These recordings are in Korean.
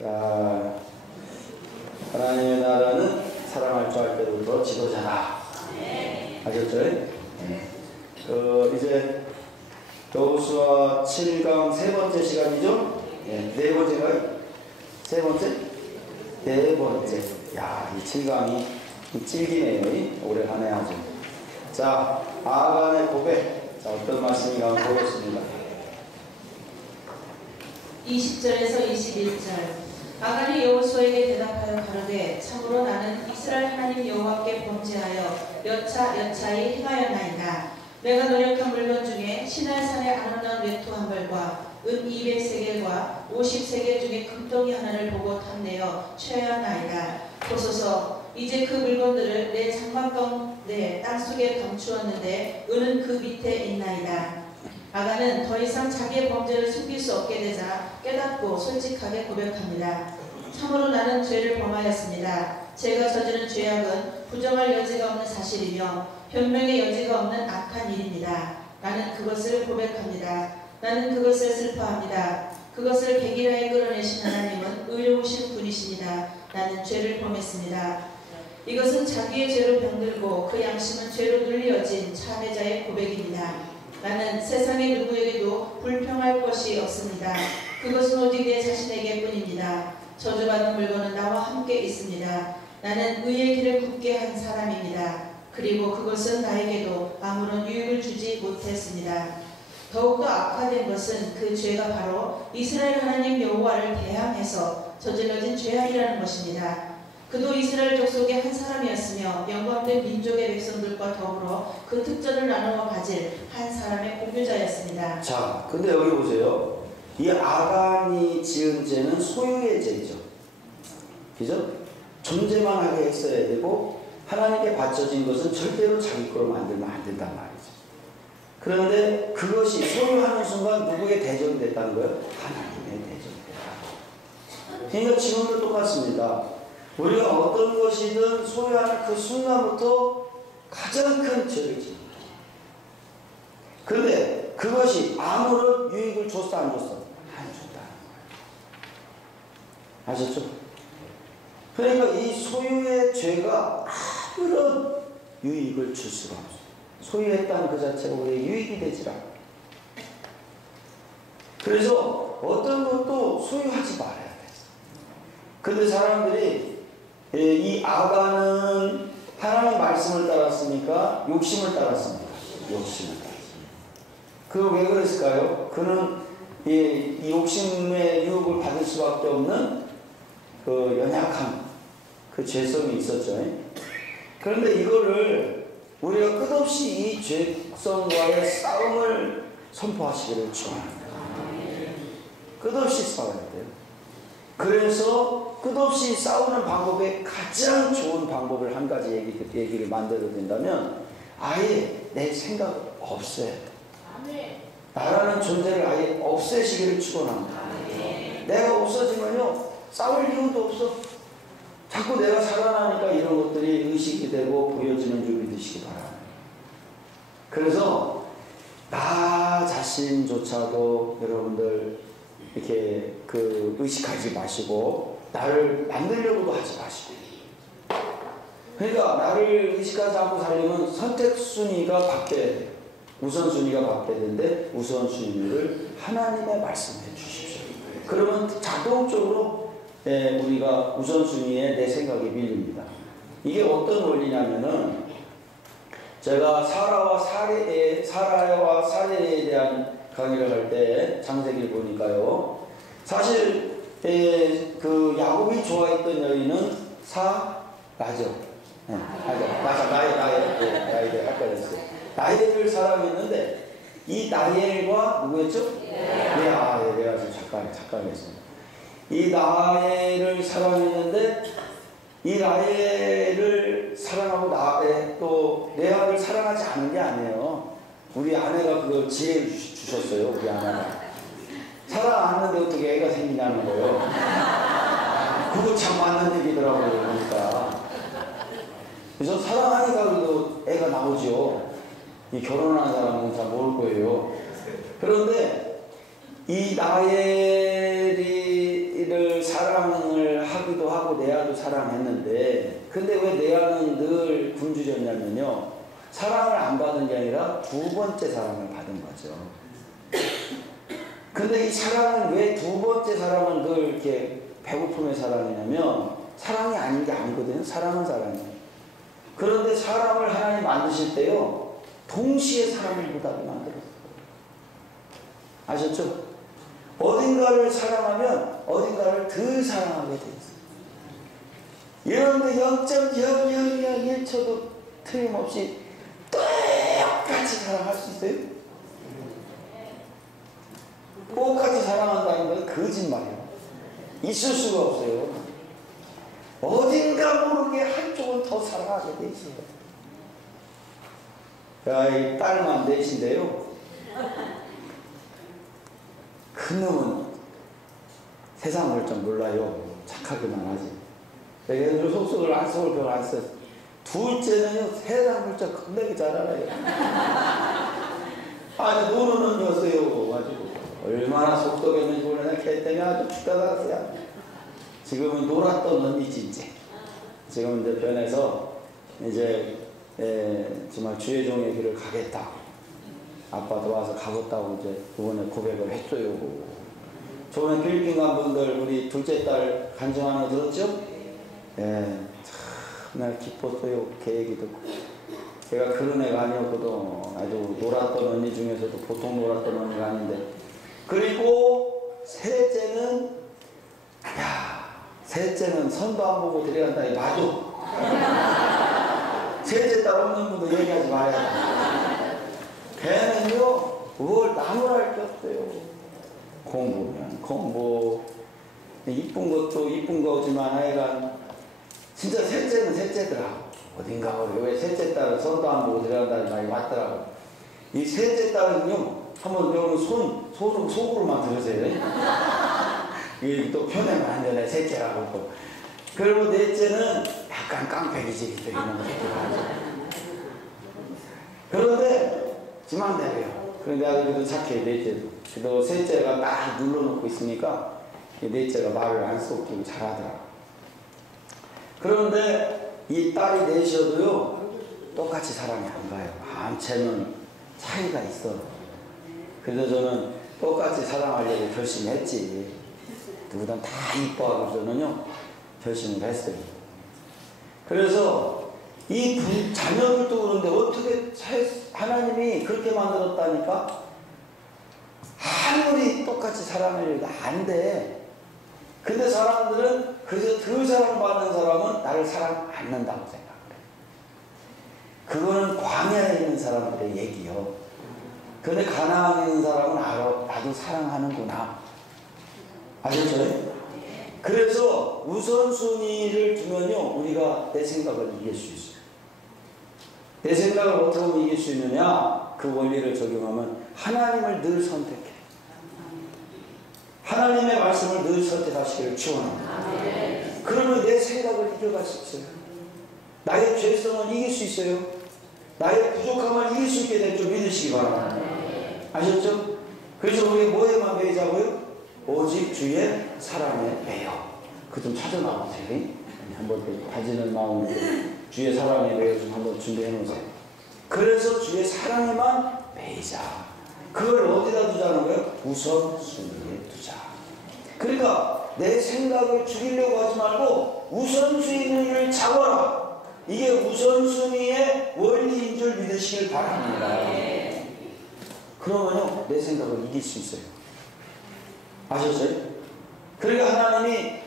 자, 하나님의 나라는 사랑할 줄 알 때부터 지도자다. 아셨죠? 이제 여호수아 7강 세 번째 시간이죠? 네 번째가요? 세 번째? 네 번째. 야, 이 7강이 찔기네요. 올해 한 해 아주. 자, 아간의 고백. 자, 어떤 말씀인가 한번 보겠습니다. 20절에서 21절. 아간이 여호수아에게 대답하여 가로되 참으로 나는 이스라엘 하나님 여호와께 범죄하여 여차여차히 행하였나이다. 내가 노력한 물건 중에 시날산의 아름다운 외투 한 벌과 은 200세겔과 50세겔 중에 금덩이 하나를 보고 탐내어 취하였나이다. 보소서 이제 그 물건들을 내 장막 가운데 땅속에 감추었는데 은은 그 밑에 있나이다. 아간은 더 이상 자기의 범죄를 숨길 수 없게 되자 깨닫고 솔직하게 고백합니다. 참으로 나는 죄를 범하였습니다. 제가 저지른 죄악은 부정할 여지가 없는 사실이며 변명의 여지가 없는 악한 일입니다. 나는 그것을 고백합니다. 나는 그것을 슬퍼합니다. 그것을 백일하에 끌어내신 하나님은 의로우신 분이십니다. 나는 죄를 범했습니다. 이것은 자기의 죄로 병들고 그 양심은 죄로 눌려진 참회자의 고백입니다. 나는 세상의 누구에게도 불평할 것이 없습니다. 그것은 오직 내 자신에게 뿐입니다. 저주받은 물건은 나와 함께 있습니다. 나는 의의 길을 굳게 한 사람입니다. 그리고 그것은 나에게도 아무런 유익을 주지 못했습니다. 더욱더 악화된 것은 그 죄가 바로 이스라엘 하나님 여호와를 대항해서 저질러진 죄악이라는 것입니다. 그도 이스라엘 족속의 한 사람이었으며 영광된 민족의 백성들과 더불어 그 특전을 나누어 가질 한 사람의 공유자였습니다. 자, 근데 여기 보세요. 이 아간이 지은 죄는 소유의 죄죠. 그죠? 존재만 하게 했어야 되고 하나님께 바쳐진 것은 절대로 자기 거로 만들면 안 된단 말이죠. 그런데 그것이 소유하는 순간 누구의 대적이 됐다는 거예요? 하나님의 대적이 됐다. 그러니까 지금도 똑같습니다. 우리가 어떤 것이든 소유하는 그 순간부터 가장 큰 죄를 짓는다. 그런데 그것이 아무런 유익을 줬어 안 줬어? 안 줬다는 거예요. 아셨죠? 그러니까 이 소유의 죄가 아무런 유익을 줄 수가 없어요. 소유했다는 그 자체가 우리의 유익이 되질 않아요. 그래서 어떤 것도 소유하지 말아야 돼요. 근데 사람들이 이 아간은 하나님의 말씀을 따랐습니까? 욕심을 따랐습니까? 욕심을 따랐습니다. 그 왜 그랬을까요? 그는 이 욕심의 유혹을 받을 수밖에 없는 그 연약한 그 죄성이 있었죠. 그런데 이거를 우리가 끝없이 이 죄성과의 싸움을 선포하시기를 축원합니다. 끝없이 싸워야 돼요. 그래서 끝없이 싸우는 방법의 가장 좋은 방법을 한 가지 얘기를 만들어야 된다면 아예 내 생각 없애야 돼. 나라는 존재를 아예 없애시기를 축원합니다. 내가 없어지면요 싸울 이유도 없어. 자꾸 내가 살아나니까 이런 것들이 의식이 되고 보여지는 줄 믿으시기 바랍니다. 그래서 나 자신조차도 여러분들 이렇게 의식하지 마시고 나를 만들려고도 하지 마시고, 그러니까 나를 의식하지 않고 살려면 선택순위가 바뀌어야 돼요. 우선순위가 바뀌어야 되는데 우선순위를 하나님의 말씀해 주십시오. 그러면 자동적으로 우리가 우선순위에 내 생각이 밀립니다. 이게 어떤 원리냐면은 제가 사라와 사례에 대한 강의를 할 때 창세기를 보니까요. 사실 그 야곱이 좋아했던 여인은 나죠. 나엘 헷갈렸어요. 나엘을 사랑했는데 이 나엘과 누구였죠? 내가 지금 착각했습니다. 이 나엘을 사랑했는데 이 나엘을 사랑하고 또 레아를 사랑하지 않은 게 아니에요. 우리 아내가 그걸 지혜를 주셨어요. 우리 아내가 사랑 안 하는데 어떻게 애가 생기냐는 거예요. 그거 참 맞는 얘기더라고요. 그러니까 그래서 사랑하니까 그래도 애가 나오죠. 이 결혼하는 사람은 잘 모를 거예요. 그런데 이 나엘을 사랑한 사랑했는데 근데 왜 내 안은 늘 굶주렸냐면요. 사랑을 안 받은 게 아니라 두 번째 사랑을 받은 거죠. 근데 이 사랑은 왜 두 번째 사랑은 늘 이렇게 배고픔의 사랑이냐면 사랑이 아닌 게 아니거든요. 사랑은 사랑이에요. 그런데 사람을 하나님 만드실 때요. 동시에 사랑을 못하게 만들었어요. 아셨죠? 어딘가를 사랑하면 어딘가를 덜 사랑하게 돼 있어요. 이런데 0.001초도 틀림없이 똑같이 사랑할 수 있어요? 똑같이 사랑한다는 건 거짓말이에요. 있을 수가 없어요. 어딘가 모르게 한쪽은 더 사랑하게 돼 있어요. 야, 이 딸만 넷인데요. 큰 놈은 세상 볼 줄 몰라요. 착하기만 하지. 얘들 속속을 안 썩을 별 안 써. 둘째는요, 세상 볼 줄 겁나게 잘 알아요. 아주 노는 놈이었어요. 가지고 얼마나 속독했는지 몰라. 걔 때문에 아주 죽다 살았어요. 지금은 놀았던 언니지 이제. 지금 이제 변해서 이제 정말 주의 종의 길을 가겠다. 아빠 도와서 가겠다고 이제 이번에 고백을 했어요. 저번에 필리핀 간 분들 우리 둘째 딸 간증하는 거 들었죠? 예, 참 기뻤어요. 걔 얘기 듣고. 걔가 그런 애가 아니었거든. 아주 놀았던 언니 중에서도 보통 놀았던 언니가 아닌데. 그리고 셋째는 셋째는 선도 안 보고 데려간다. 이 맞아. 셋째 딸 없는 분도 얘기하지 말아야 돼. 걔는요, 뭘 나무랄 게 없어요. 공부면 공부. 이쁜 것도 이쁜 거지만 하여간 진짜 셋째는 셋째더라. 어딘가 왜 셋째 딸은 선도 안 보고 데려간다는 말이 맞더라고. 이 셋째 딸은요, 한번 여러분 속으로만 들으세요. 이게 또 표현하면 안 되네. 셋째라고 또. 그리고 넷째는 약간 깡패기질이 또 있는 것도 하죠. 그런데 지만대로요. 그런데 아주 그래도 착해. 넷째도. 그래도 셋째가 딱 눌러놓고 있으니까 넷째가 말을 안 섞이고 잘하더라고. 그런데 이 딸이 넷이어도요 똑같이 사랑이 안 가요. 한채는 차이가 있어. 그래서 저는 똑같이 사랑하려고 결심했지. 누구든 다 이뻐하고 저는요 결심을 했어요. 그래서 이 자녀들도 그런데 어떻게 하나님이 그렇게 만들었다니까? 아무리 똑같이 사랑하려고 안 돼. 근데 사람들은 그래서 더 사랑받는 사람은 나를 사랑 안 한다고 생각을 해. 그거는 광야에 있는 사람들의 얘기요. 근데 가나안에 있는 사람은 알아. 나도 사랑하는구나. 아셨죠? 그래서 우선순위를 두면요 우리가 내 생각을 이길 수 있어요. 내 생각을 어떻게 하면 이길 수 있느냐? 그 원리를 적용하면 하나님을 늘 선택해. 하나님의 말씀을 늘 선택하시기를 축원합니다. 그러면 내 생각을 이겨갈 수 있어요. 나의 죄성을 이길 수 있어요. 나의 부족함을 이길 수 있게 될 줄 믿으시기 바랍니다. 아셨죠? 그래서 우리 뭐에만 매이자고요? 오직 주의 사랑에 매여. 그 좀 찾아나오세요. 한번 다지는 마음으로 주의 사랑에 매여 좀 한번 준비해 놓으세요. 그래서 주의 사랑에만 매이자. 그걸 어디다 두자는 거예요? 우선순위에 두자. 그러니까 내 생각을 죽이려고 하지 말고 우선순위를 잡아라. 이게 우선순위의 원리인 줄 믿으시길 바랍니다. 그러면요 내 생각을 이길 수 있어요. 아셨어요? 그러니까 하나님이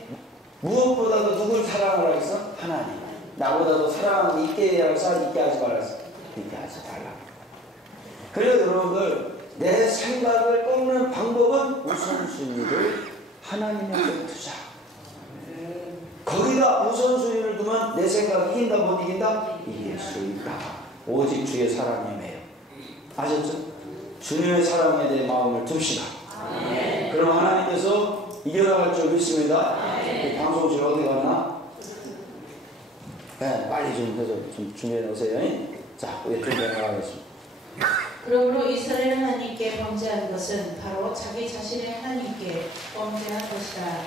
무엇보다도 누굴 사랑하라 했어? 하나님. 나보다도 사랑하는 있게 해야 해서 있게 하지 말았어. 있게 하지 말라. 그래서 여러분들 내 생각을 꺾는 방법은 우선순위를 하나님에게 두자. 거기다 우선순위를 두면 내 생각 이긴다 못 이긴다? 이길 수 있다. 오직 주의 사랑에 매여. 아셨죠? 주님의 사랑에 대해 마음을 둡시다. 그럼 하나님께서 이겨나갈 줄 믿습니다. 방송실 어디 갔나? 네, 빨리 좀 해서 좀 준비해 놓으세요. 자, 우리 준비해 나가겠습니다. 그러므로 이스라엘 하나님께 범죄한 것은 바로 자기 자신의 하나님께 범죄한 것이다.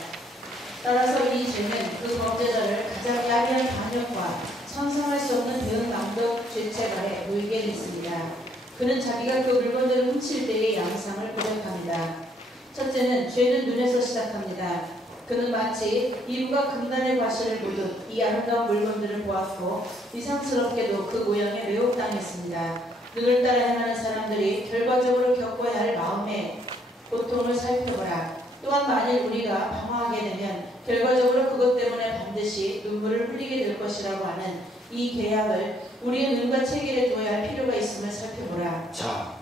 따라서 이 죄는 그 범죄자를 가장 야비한 반역과 상상할 수 없는 대응망덕 죄책 아래 놓이게 됐습니다. 그는 자기가 그 물건들을 훔칠 때의 양상을 고백합니다. 첫째는 죄는 눈에서 시작합니다. 그는 마치 이브가 금단의 과실을 보듯 이 아름다운 물건들을 보았고 이상스럽게도 그 모양에 왜곡당했습니다. 눈을 따라 행하는 사람들이 결과적으로 겪어야 할 마음의 고통을 살펴보라. 또한 만일 우리가 방황하게 되면 결과적으로 그것 때문에 반드시 눈물을 흘리게 될 것이라고 하는 이 계약을 우리의 눈과 체결해 두어야 할 필요가 있음을 살펴보라. 자,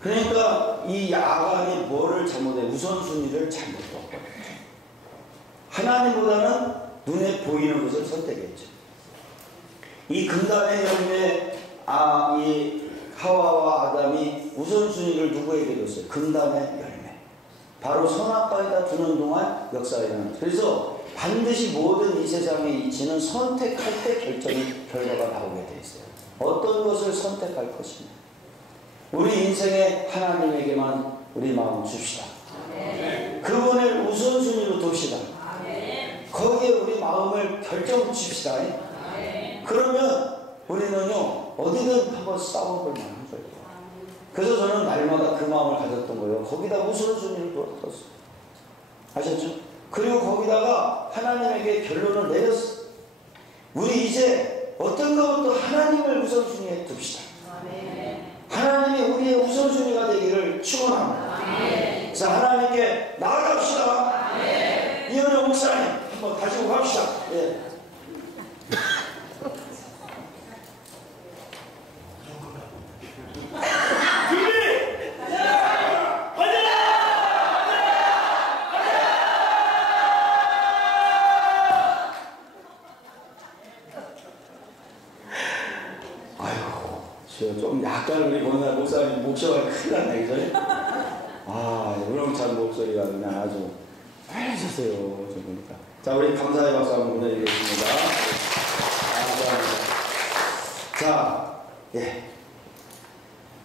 그러니까 이 아간이 뭐를 잘못해? 우선순위를 잘못했고 하나님보다는 눈에 보이는 것을 선택했죠. 이 금단의 열매, 이 하와와 아담이 우선순위를 누구에게 줬어요? 금단의 열매. 바로 선악과에다 두는 동안 역사가 일어납니다. 그래서 반드시 모든 이 세상의 이치는 선택할 때 결과가 나오게 돼 있어요. 어떤 것을 선택할 것이냐. 우리 인생에 하나님에게만 우리 마음 줍시다. 그분을 우선순위로 둡시다. 거기에 우리 마음을 결정 줍시다. 그러면 우리는요 어디든 한번 싸워볼 만한 거예요. 그래서 저는 날마다 그 마음을 가졌던 거예요. 거기다 우선순위를 뒀어요. 아셨죠? 그리고 거기다가 하나님에게 결론을 내렸어요. 우리 이제 어떤 것부터 하나님을 우선순위에 둡시다. 하나님이 우리의 우선순위가 되기를 축원합니다. 자, 하나님께 나아갑시다. 이현영 목사님 한번 가지고 갑시다. 예. 좀 약간 우리 보는 목사님 목소리가 큰일 났네, 그죠? 우렁찬 목소리가 그냥 아주 빨개졌어요, 좀 보니까. 자, 우리 감사의 박수 한번 보내드리겠습니다. 감사합니다. 자, 예.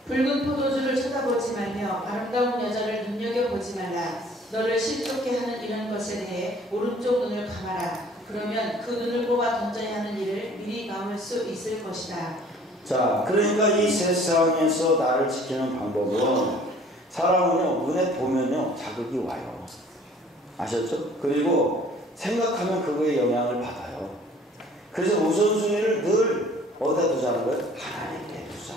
붉은 포도주를 쳐다보지 말며 아름다운 여자를 눈여겨보지 말라. 너를 실족게 하는 이런 것에 대해 오른쪽 눈을 감아라. 그러면 그 눈을 뽑아 던져야 하는 일을 미리 막을 수 있을 것이다. 자, 그러니까 이 세상에서 나를 지키는 방법은 사람은요, 눈에 보면요, 자극이 와요. 아셨죠? 그리고 생각하면 그거에 영향을 받아요. 그래서 우선순위를 늘 어디다 두자는 거예요? 하나님께 두자.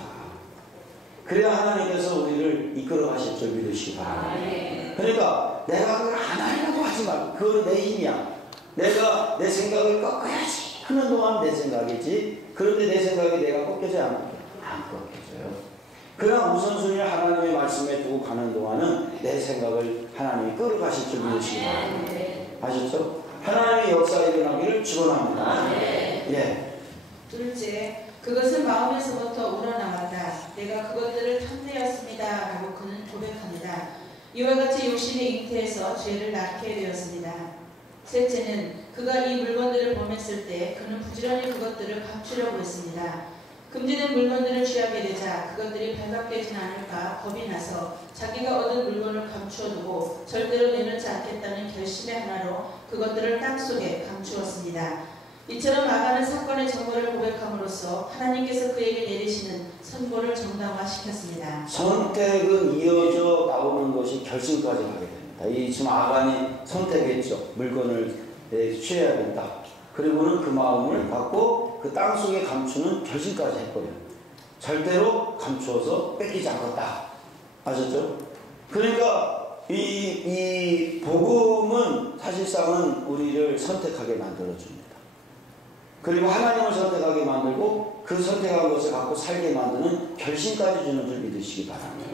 그래야 하나님께서 우리를 이끌어 가실 줄 믿으시기 바랍니다. 그러니까 내가 그걸 안 하려고 하지 말고, 그거는 내 힘이야. 내가 내 생각을 꺾어야지 하는 동안 내 생각이지. 그런데 내 생각이 내가 꺾여져야 안 꺾여져요. 그러나 우선순위를 하나님의 말씀에 두고 가는 동안은 내 생각을 하나님이 끌어가실 줄 믿으시기 바랍니다. 아셨죠? 하나님의 역사가 일어나기를 축원합니다. 예. 둘째, 그것은 마음에서부터 우러나왔다. 내가 그것들을 탐내었습니다. 라고 그는 고백합니다. 이와 같이 욕심이 잉태해서 죄를 낳게 되었습니다. 셋째는 그가 이 물건들을 범했을 때 그는 부지런히 그것들을 감추려고 했습니다. 금지된 물건들을 취하게 되자 그것들이 발각되지는 않을까 겁이 나서 자기가 얻은 물건을 감추어두고 절대로 내놓지 않겠다는 결심의 하나로 그것들을 땅속에 감추었습니다. 이처럼 아간은 사건의 전모를 고백함으로써 하나님께서 그에게 내리시는 선고를 정당화시켰습니다. 선택은 이어져 나오는 것이 결승까지 가게 됩니다. 이 지금 아간이 선택했죠. 물건을 취해야 된다. 그리고는 그 마음을 갖고 그 땅속에 감추는 결심까지 했거든요. 절대로 감추어서 뺏기지 않겠다. 아셨죠? 그러니까 이 복음은 사실상은 우리를 선택하게 만들어줍니다. 그리고 하나님을 선택하게 만들고 그 선택한 것을 갖고 살게 만드는 결심까지 주는 줄 믿으시기 바랍니다.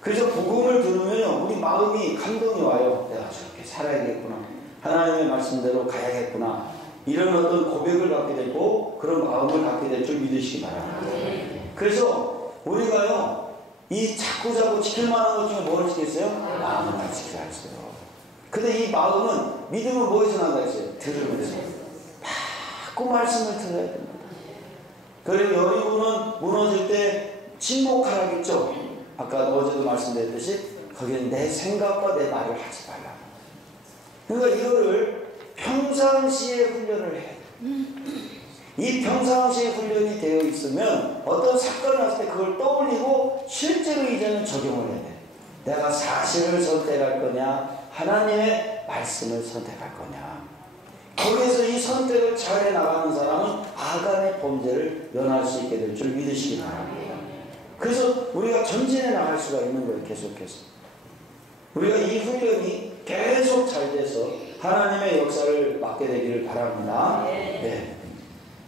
그래서 복음을 들으면 우리 마음이 감동이 와요. 내가 저렇게 살아야겠구나. 하나님의 말씀대로 가야겠구나. 이런 어떤 고백을 갖게 되고 그런 마음을 갖게 될 줄 믿으시기 바랍니다. 그래서 우리가요, 이 자꾸 지킬 만한 것 중에 뭐를 지켰어요? 마음을 지켜야 했어요. 근데 이 마음은 믿음은 뭐에서 난다 했어요? 들으면서. 자꾸 말씀을 들어야 됩니다. 그리고 여리고는 무너질 때 침묵하라겠죠? 아까 어제도 말씀드렸듯이 거기는 내 생각과 내 말을 하지 말라. 그러니까 이거를 평상시에 훈련을 해야 돼. 이 평상시에 훈련이 되어 있으면 어떤 사건이 왔을 때 그걸 떠올리고 실제로 이제는 적용을 해야 돼. 내가 사실을 선택할 거냐, 하나님의 말씀을 선택할 거냐. 거기에서 이 선택을 잘 해나가는 사람은 아간의 범죄를 면할 수 있게 될 줄 믿으시기 바랍니다. 그래서 우리가 전진해 나갈 수가 있는 거예요. 계속해서 우리가 이 훈련이 계속 잘 돼서 하나님의 역사를 맡게 되기를 바랍니다. 네.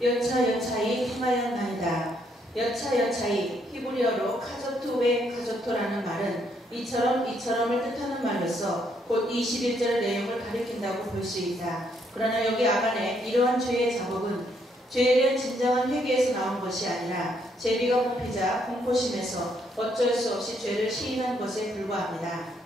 여차여차히 행하였나이다. 여차여차히 히브리어로 카조토 카조토라는 말은 이처럼을 뜻하는 말로서 곧 21절 내용을 가리킨다고 볼 수 있다. 그러나 여기 아간의 이러한 죄의 자복은 죄에 대한 진정한 회개에서 나온 것이 아니라 제비가 뽑히자 공포심에서 어쩔 수 없이 죄를 시인한 것에 불과합니다.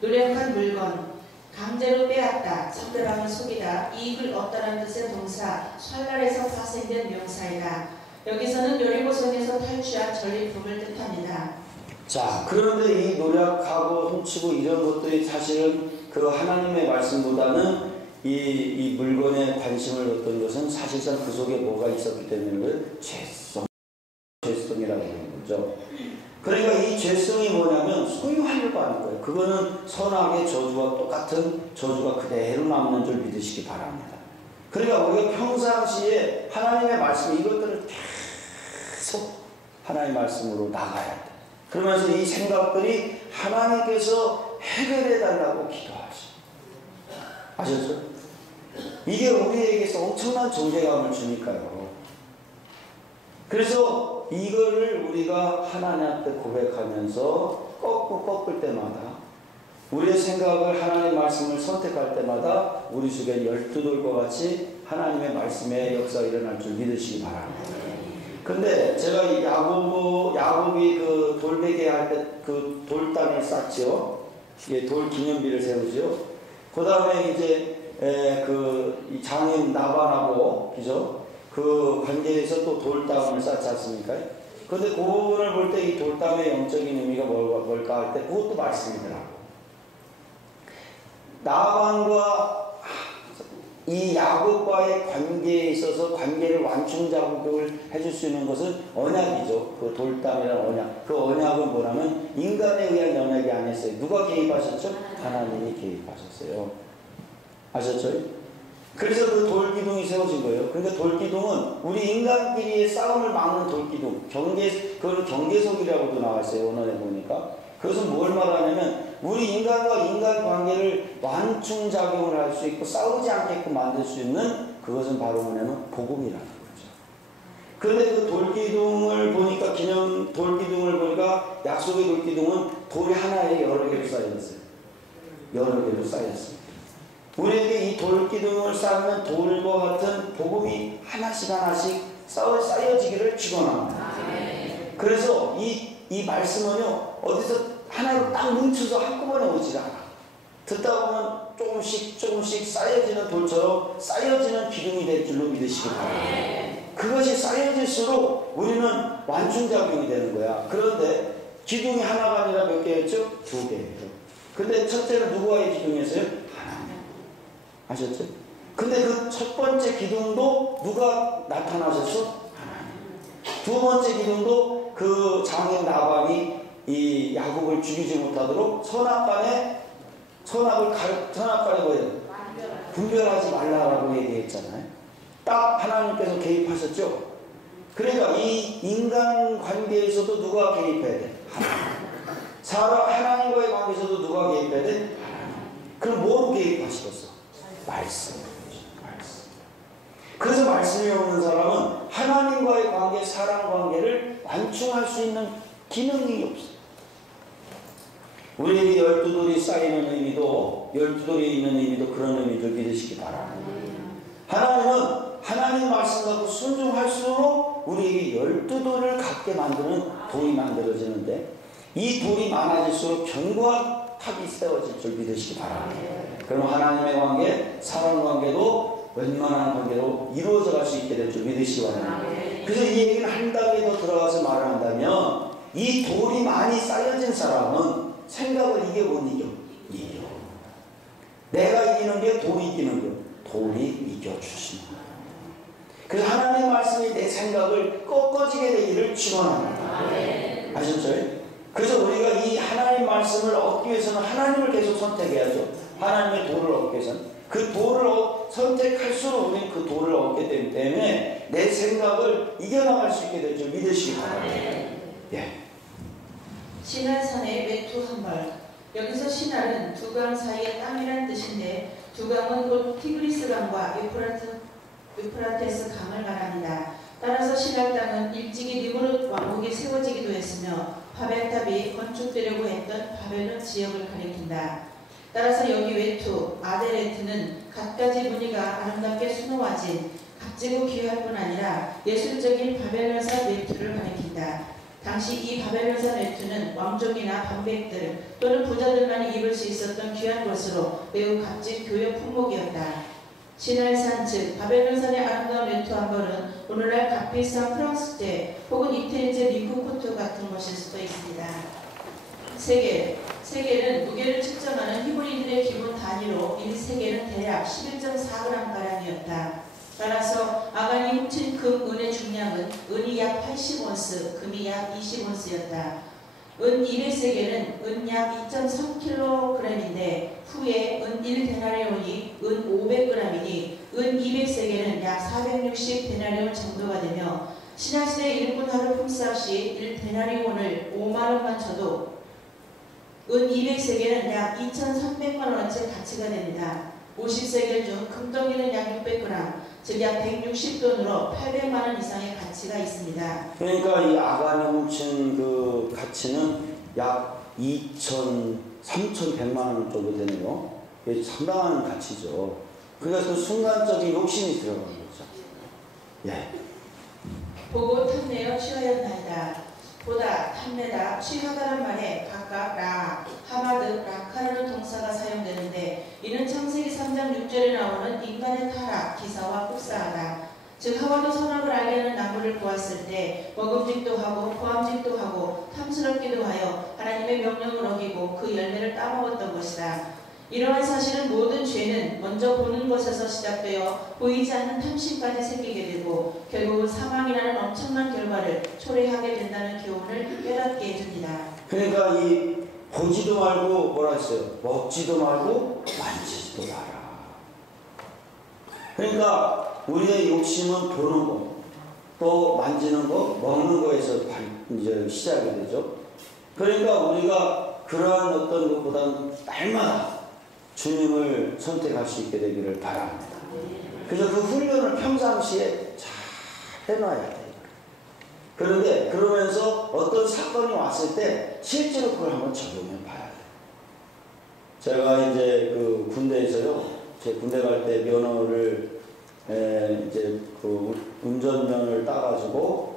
노력한 물건, 강제로 빼앗다, 상대방을 속이다, 이익을 얻다라는 뜻의 동사 샬랄에서 파생된 명사이다. 여기서는 여리고성에서 탈취한 전리품을 뜻합니다. 자, 그런데 이 노력하고 훔치고 이런 것들이 사실은 그 하나님의 말씀보다는 이 물건에 관심을 갖던 것은 사실상 그 속에 뭐가 있었기 때문에 죄성이라고 하는 거죠. 그러니까 이 죄성이 뭐냐면 소유하려고 하는 거예요. 그거는 선악의 저주와 똑같은 저주가 그대로 남는 줄 믿으시기 바랍니다. 그러니까 우리가 평상시에 하나님의 말씀 이것들을 계속 하나님의 말씀으로 나가야 돼. 그러면서 이 생각들이 하나님께서 해결해 달라고 기도하시. 아셨죠? 이게 우리에게서 엄청난 존재감을 주니까요. 그래서 이거를 우리가 하나님한테 고백하면서 꺾을 때마다 우리의 생각을 하나님의 말씀을 선택할 때마다 우리 속에 12돌과 같이 하나님의 말씀의 역사가 일어날 줄 믿으시기 바랍니다. 근데 제가 이 야곱이 그 돌베개 할 때 그 돌담을 쌓죠. 이게 돌 기념비를 세우죠. 그 다음에 이제 이 장인 나반하고 그죠? 그 관계에서 또 돌담을 쌓지 않습니까? 그런데 그거를 볼 때 이 돌담의 영적인 의미가 뭘까 할 때 그것도 말씀이더라고. 나반과 이 야곱과의 관계에 있어서 관계를 완충작용을 해줄 수 있는 것은 언약이죠. 그 돌담이라는 언약. 그 언약은 뭐냐면 인간에 의한 언약이 아니었어요. 누가 개입하셨죠? 하나님이 개입하셨어요. 아셨죠? 그래서 그 돌기둥이 세워진 거예요. 그러니까 돌기둥은 우리 인간끼리의 싸움을 막는 돌기둥. 그건 경계석이라고도 나와 있어요. 원어에 보니까. 그것은 뭘 말하냐면 우리 인간과 인간 관계를 완충작용을 할 수 있고 싸우지 않게끔 만들 수 있는 그것은 바로 뭐냐면 복음이라는 거죠. 그런데 그 돌기둥을 보니까 돌기둥을 보니까 약속의 돌기둥은 돌이 하나에 여러 개로 쌓여있어요. 여러 개로 쌓였습니다. 우리에게 이 돌기둥을 쌓으면 돌과 같은 복음이 하나씩 쌓여지기를 축원합니다. 그래서 이 말씀은요 어디서 하나로 딱 뭉쳐서 한꺼번에 오지 않아. 듣다 보면 조금씩 쌓여지는 돌처럼 쌓여지는 기둥이 될 줄로 믿으시기 바랍니다. 그것이 쌓여질수록 우리는 완충작용이 되는 거야. 그런데 기둥이 하나가 아니라 몇 개였죠? 2개예요. 근데 첫째는 누구와의 기둥이었어요? 하나님. 아셨죠? 근데 그 첫 번째 기둥도 누가 나타나셨어? 하나님. 두 번째 기둥도 그 장인 나반이 이 야곱을 죽이지 못하도록 선악간에 뭐예요? 분별하지 말라라고 얘기했잖아요. 딱 하나님께서 개입하셨죠. 그러니까 이 인간 관계에서도 누가 개입해야 돼? 하나님. 하나님과의 관계에서도 누가 개입해야 돼? 하나님. 그럼 뭐로 개입하시겠어? 말씀. 그래서 말씀이 없는 사람은 하나님과의 관계, 사랑 관계를 완충할 수 있는 기능이 없어요. 우리에게 12돌이 쌓이는 의미도 12돌이 있는 의미도 그런 의미를 믿으시기 바랍니다. 하나님은 하나님 말씀 갖고 순종할수록 우리에게 12돌을 갖게 만드는 돌이 만들어지는데 이 돌이 많아질수록 견고한 탑이 세워질 줄 믿으시기 바랍니다. 그럼 하나님의 관계, 사랑 관계도 웬만한 관계로 이루어져 갈 수 있게 될 줄 믿으시기 바랍니다. 그래서 이 얘기는 한 단계 더 들어가서 말을 한다면 이 돌이 많이 쌓여진 사람은 생각을 이겨 못 이겨. 내가 이기는 게 돌이 이기는 거. 돌이 이겨주신다. 그래서 하나님의 말씀이 내 생각을 꺾어지게 되기를 축원합니다. 아셨죠? 그래서 우리가 이 하나님의 말씀을 얻기 위해서는 하나님을 계속 선택해야죠. 하나님의 도를 얻기 위해서는. 그 도를 선택할수록 우리는 그 도를 얻게 되기 때문에 내 생각을 이겨나갈 수 있게 되죠. 믿으시기 바랍니다. 예. 신할산의 외투 한 벌. 여기서 신할은 두 강 사이의 땅이란 뜻인데 두 강은 곧 티그리스 강과 유프라테스 강을 말합니다. 따라서 신할 땅은 일찍이 니무롯 왕국이 세워지기도 했으며 바벨탑이 건축되려고 했던 바벨론 지역을 가리킨다. 따라서 여기 외투, 아데레트는 갖가지 무늬가 아름답게 수놓아진 값지고 귀할 뿐 아니라 예술적인 바벨론산 외투를 가리킨다. 당시 이 바벨론산 외투는 왕족이나 방백들 또는 부자들만 입을 수 있었던 귀한 것으로 매우 값진 교역 품목이었다. 신할산 즉 바벨론산의 아름다운 외투 한 벌은 오늘날 값비싼 프랑스제 혹은 이태리제 링크코트 같은 것일 수도 있습니다. 세겔은 무게를 측정하는 히브리인들의 기본 단위로 1세겔은 대략 11.4g가량이었다. 따라서 아간이 훔친 금, 은의 중량은 은이 약 80온스, 금이 약 20온스였다. 은 200세겔은 은 약 2.3kg인데 후에 은 1데나리온이 은 500g이니 은 200세겔은 약 460데나리온 정도가 되며 신학시대 1분 하루 품삯이 1데나리온을 5만원만 쳐도 은 200세겔은 약 2,300만원어치 가치가 됩니다. 50세겔 중 금덩이는 약 600g, 즉 약 160돈으로 800만원 이상의 가치가 있습니다. 그러니까 이 아간이 훔친 그 가치는 약 3,100만원 정도 되네요. 이게 상당한 가치죠. 그러니까 그 순간적인 욕심이 들어간 거죠. 예. 보고 탐내어 취하였나이다. 보다, 탐내다, 취하다란 말에 각각 라, 하마드, 라카라는 동사가 사용되는데 이는 창세기 3장 6절에 나오는 인간의 타락, 기사와 흡사하다. 즉 하와도 선악을 알게 하는 나무를 보았을 때 먹음직도 하고 포함직도 하고 탐스럽기도 하여 하나님의 명령을 어기고 그 열매를 따먹었던 것이다. 이러한 사실은 모든 죄는 먼저 보는 것에서 시작되어 보이지 않는 탐심까지 생기게 되고 결국은 사망이라는 엄청난 결과를 초래하게 된다는 교훈을 깨닫게 해줍니다. 그러니까 이 보지도 말고 뭐라 했어요? 먹지도 말고 만지지도 마라. 그러니까 우리의 욕심은 보는 거, 또 만지는 거, 먹는 거에서 이제 시작이 되죠. 그러니까 우리가 그러한 어떤 것보다는 날마다 주님을 선택할 수 있게 되기를 바랍니다. 그래서 그 훈련을 평상시에 잘 해놔야 돼요. 그런데 그러면서 어떤 사건이 왔을 때 실제로 그걸 한번 적용해 봐야 돼요. 제가 이제 그 군대에서요, 제 군대 갈 때 면허를 이제 그 운전면을 따가지고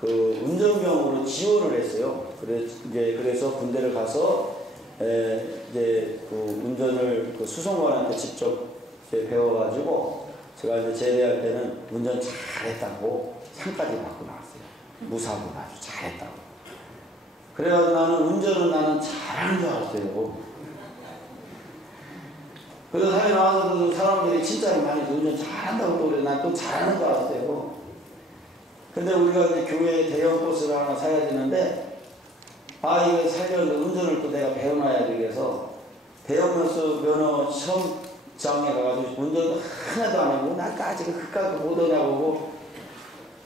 그 운전병으로 지원을 했어요. 그래서 군대를 가서 이제 그 운전을 그 수송관한테 직접 배워가지고 제가 이제 제대할 때는 운전 잘했다고 상까지 받고 나왔어요. 무사고 아주 잘했다고. 그래가지고 나는 잘하는 줄 알았어요. 그래서 사회 나와서도 사람들이 칭찬을 많이 해서 운전 잘한다고 또 그래. 난 또 잘하는 줄 알았어요. 근데 우리가 이제 교회에 대형 버스를 하나 사야 되는데 이거 살려서 운전을 또 내가 배워놔야 되겠어. 대형버스 면허 시험장에 가가지고 운전도 하나도 안 하고 나까지 그까지 못 오냐고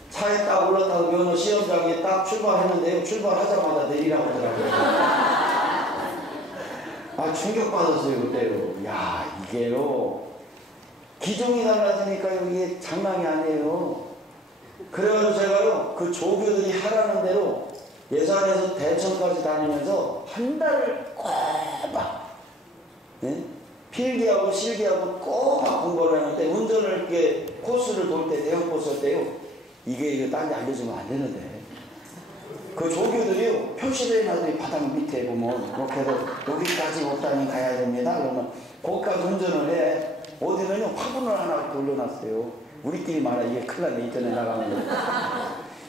차에 딱 올라타고 면허 시험장에 딱 출발했는데요. 출발하자마자 내리라고 하더라고요. 충격받았어요 그때요. 야 이게요 기종이 달라지니까 이게 장난이 아니에요. 그래가지고 제가요 그 조교들이 하라는 대로 예산에서 대천까지 다니면서 한 달을 꼬박 필기하고 실기하고 꼬박 공부를 하는데 운전을 이렇게 코스를 돌 때 대형 코스 할 때요 이게 딴 데 알려주면 안 되는데 그 조교들이요 표시를 해놔도 바닥 밑에 보면 이렇게 해서 여기까지 옷단이 가야 됩니다. 그러면 거기까지 운전을 해. 어디는요 화분을 하나 돌려놨어요. 우리끼리 말아 이게 큰일 났네 이전에 나가는데.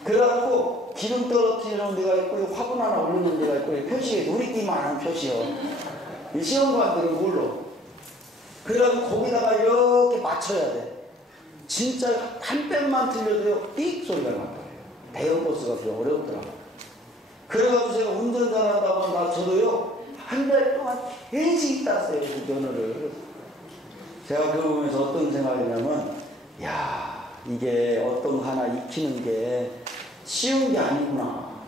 그래갖고 기름 떨어뜨리는 데가 있고 화분 하나 올리는 데가 있고 표시에 우리끼리만 하는 표시요. 이 시험관들은 몰라. 그래가지고 거기다가 이렇게 맞춰야 돼. 진짜 한 뼘만 틀려도요, 삑 소리가 날 거예요. 대형 버스가 좀 어렵더라고요. 그래가지고 제가 운전 잘한다고 나 저도요, 한 달 동안 일찍 땄어요, 그 면허를. 제가 그거 보면서 어떤 생각이냐면, 야, 이게 어떤 거 하나 익히는 게 쉬운 게 아니구나.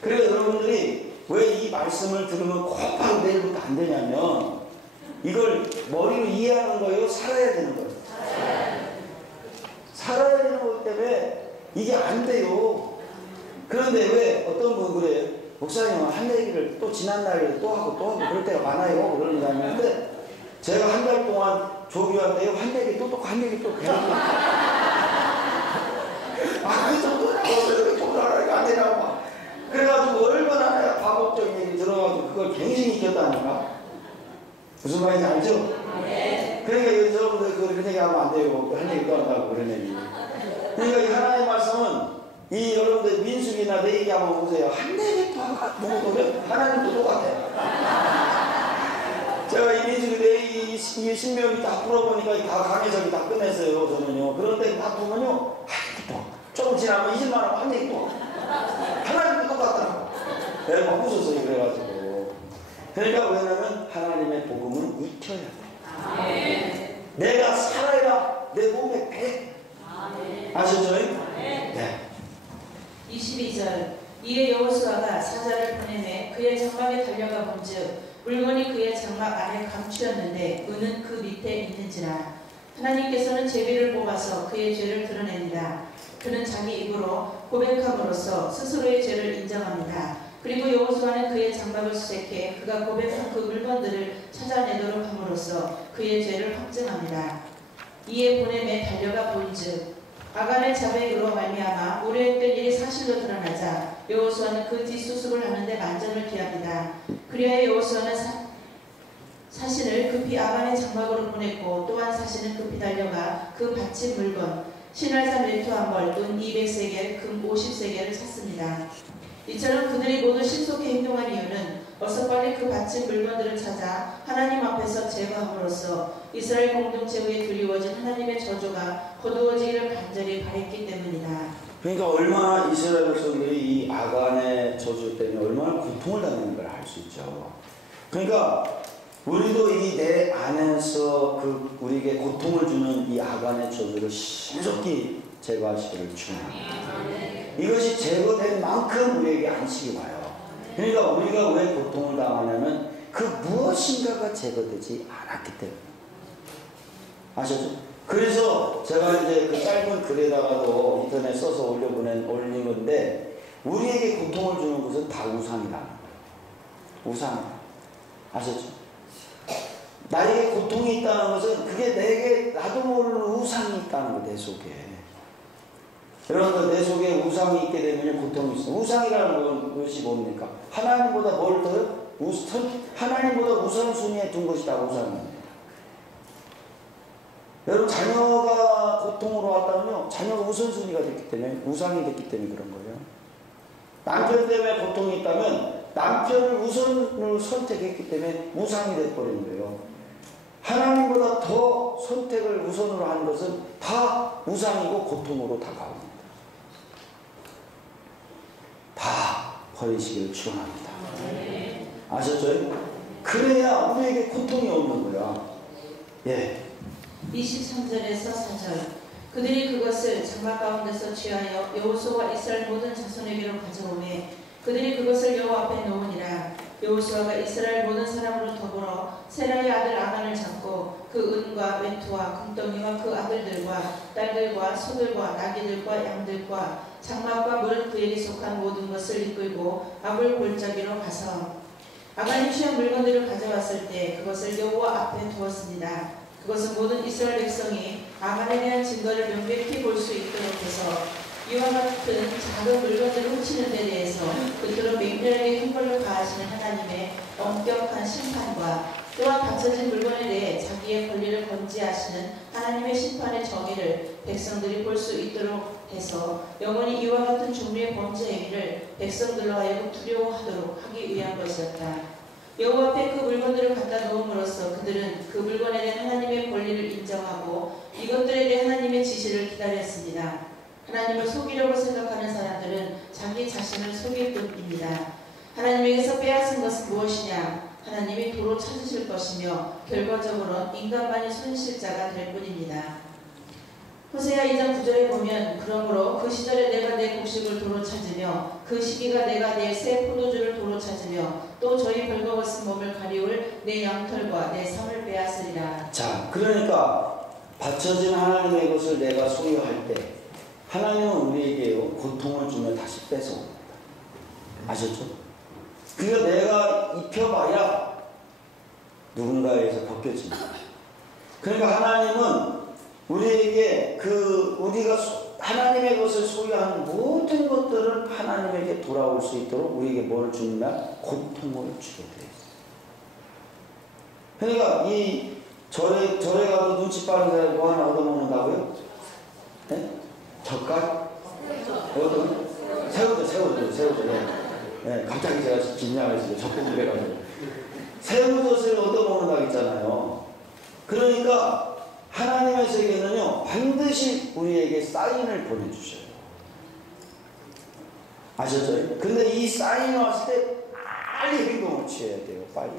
그래서 여러분들이 왜 이 말씀을 들으면 곧바로 내일부터 안 되냐면, 이걸 머리로 이해하는 거예요? 살아야 되는 거예요? 살아야 되는 거기 때문에 이게 안 돼요. 그런데 왜 어떤 분 그래요? 목사님은 한 얘기를 또 지난날에 또 하고 그럴 때가 많아요. 그런 사람인데 제가 한 달 동안 조교한테요. 한 얘기 또 한 얘기 또 배우고 그 정도라고 또 알아야 안 되냐고 막. 그래가지고 얼마나 내가 과학적인 얘기 들어가지고 그걸 갱신이 익혔다니까. 무슨 말인지 알죠? 네. 그러니까 여러분들 그런 얘기 하면 안 돼요. 한 얘기 또 한다고 그런 얘기. 그러니까 이 하나님의 말씀은 이 여러분들 민숙이나 내 얘기 한번 보세요. 한 얘기 또 보면 하나님도 똑같아요. 제가 이 민숙이 내 얘기 이 신명이 다 풀어보니까 다 강해석이 다 끝냈어요. 저는요. 그런데 다 보면요. 한 얘기 또 조금 지나면 20만 원 한 얘기 또 하나님도 똑같더라고. 내가 막 웃었어요. 그래가지고. 그러니까 왜냐면 하나님의 복음은 익혀야 돼. 내가 살아야 내 몸에 배. 아셨죠? 네. 22절 이에 여호수아가 사자를 보내매 그의 장막에 달려가 본즉 물건이 그의 장막 안에 감추었는데 은은 그 밑에 있는지라. 하나님께서는 제비를 뽑아서 그의 죄를 드러냅니다. 그는 자기 입으로 고백함으로써 스스로의 죄를 인정합니다. 그리고 여호수아는 그의 장막을 수색해 그가 고백한 그 물건들을 찾아내도록 함으로써 그의 죄를 확증합니다. 이에 보내매 달려가 본즉 아간의 자백으로 말미암아 우려했던 일이 사실로 드러나자 여호수아는 그 뒷수습을 하는데 만전을 기합니다. 그리하여 여호수아는 사신을 급히 아간의 장막으로 보냈고 또한 사신은 급히 달려가 그 바친 물건 신할산 렌토 한 벌, 은 200세겔, 금 50세겔을 샀습니다. 이처럼 그들이 모두 신속히 행동한 이유는 어서 빨리 그 바친 물건들을 찾아 하나님 앞에서 제거함으로써 이스라엘 공동체 위에 드리워진 하나님의 저주가 거두어지기를 간절히 바랬기 때문이다. 그러니까 얼마나 이스라엘 백성들이 이 아간의 저주 때문에 얼마나 고통을 당하는 걸 알 수 있죠. 그러니까 우리도 이 내 안에서 그 우리에게 고통을 주는 이 아간의 저주를 신속히 제거하시기를 축원합니다. 이것이 제거된 만큼 우리에게 안식이 와요. 그러니까 우리가 왜 고통을 당하냐면 그 무엇인가가 제거되지 않았기 때문에. 아셨죠? 그래서 제가 이제 그 짧은 글에다가도 인터넷 써서 올린 건데 우리에게 고통을 주는 것은 다 우상이라는 거예요. 우상. 아셨죠? 나에게 고통이 있다는 것은 그게 내게 나도 모르는 우상이 있다는 거, 내 속에. 여러분들 내 속에 우상이 있게 되면 고통이 있어요. 우상이라는 것이 뭡니까? 하나님보다 뭘 더요? 하나님보다 우선순위에 둔 것이다. 우상입니다. 여러분 자녀가 고통으로 왔다면요. 자녀가 우선순위가 됐기 때문에 우상이 됐기 때문에 그런 거예요. 남편 때문에 고통이 있다면 남편을 우선으로 선택했기 때문에 우상이 돼버린 거예요. 하나님보다 더 선택을 우선으로 하는 것은 다 우상이고 고통으로 다가옵니다. 다 버리시기를 축원합니다. 아셨죠? 그래야 우리에게 고통이 없는 거야. 예. 23절에서 4절 그들이 그것을 장막 가운데서 취하여 여호수아와 이스라엘 모든 자손에게로 가져오매 그들이 그것을 여호와 앞에 놓으니라. 여호수아가 이스라엘 모든 사람으로 더불어 세라의 아들 아간을 잡고 그 은과 멘토와 금덩이와 그 아들들과 딸들과 소들과 나귀들과 양들과 장막과 물은 그에게 속한 모든 것을 이끌고 아굴 골짜기로 가서 아간이 취한 물건들을 가져왔을 때 그것을 여호와 앞에 두었습니다. 그것은 모든 이스라엘 백성이 아간에 대한 증거를 명백히 볼 수 있도록 해서 이와 같은 작은 물건들을 훔치는 데 대해서 그토록 맹렬하게 형벌을 가하시는 하나님의 엄격한 심판과 또한 바쳐진 물건에 대해 자기의 권리를 건지하시는 하나님의 심판의 정의를 백성들이 볼 수 있도록 해서 영원히 이와 같은 종류의 범죄 행위를 백성들로 하여금 두려워하도록 하기 위한 것이었다. 여호와 앞에 그 물건들을 갖다 놓음으로써 그들은 그 물건에 대한 하나님의 권리를 인정하고 이것들에 대해 하나님의 지시를 기다렸습니다. 하나님을 속이려고 생각하는 사람들은 자기 자신을 속일 뿐입니다. 하나님에게서 빼앗은 것은 무엇이냐? 하나님이 도로 찾으실 것이며 결과적으로 인간만이 손실자가 될 뿐입니다. 호세아 2장 9절에 보면 그러므로 그 시절에 내가 내 곡식을 도로 찾으며 그 시기가 내가 내 새 포도주를 도로 찾으며 또 저희 벌거벗은 몸을 가리울 내 양털과 내 삶을 빼앗으리라. 자, 그러니까 바쳐진 하나님의 것을 내가 소유할 때 하나님은 우리에게 고통을 주며 다시 뺏어옵니다. 아셨죠? 그래서 내가 입혀봐야 누군가에서 벗겨집니다. 그러니까 하나님은 우리에게 우리가 하나님의 것을 소유하는 모든 것들은 하나님에게 돌아올 수 있도록 우리에게 뭘 주느냐? 고통을 주게 되어 있어요. 그러니까 이 절에 가도 눈치 빠른 사람이 뭐 하나 얻어먹는다고요? 네? 젓갈? 새우젓. 네, 갑자기 제가 긴장해서 적응을 해가지고. 새우젓을 얻어먹는다고 했잖아요. 그러니까 하나님의 세계는요, 반드시 우리에게 사인을 보내주셔요. 아셨죠? 근데 이 사인이 왔을 때 빨리 행동을 취해야 돼요, 빨리.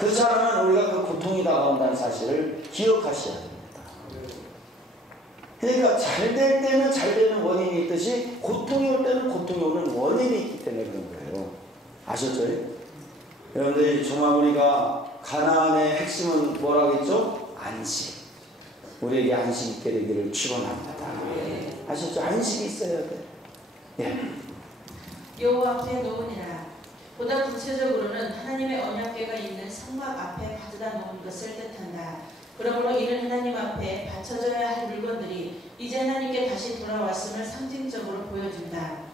그렇지 않으면 우리가 그 고통이 다가온다는 사실을 기억하셔야 됩니다. 그러니까 잘 될 때는 잘 되는 원인이 있듯이 고통이 올 때는 고통이 오는 원인이 있기 때문에 그런 거예요. 아셨죠? 여러분들 정말 우리가 가나안의 핵심은 뭐라고 했죠? 안식. 우리에게 안식 있게 되기를 축원합니다. 아셨죠? 안식이 있어야 돼. 예. 여호와 앞에 놓으니라. 보다 구체적으로는 하나님의 언약궤가 있는 성막 앞에 가져다 놓은 것을 뜻한다. 그러므로 이는 하나님 앞에 바쳐져야 할 물건들이 이제 하나님께 다시 돌아왔음을 상징적으로 보여준다.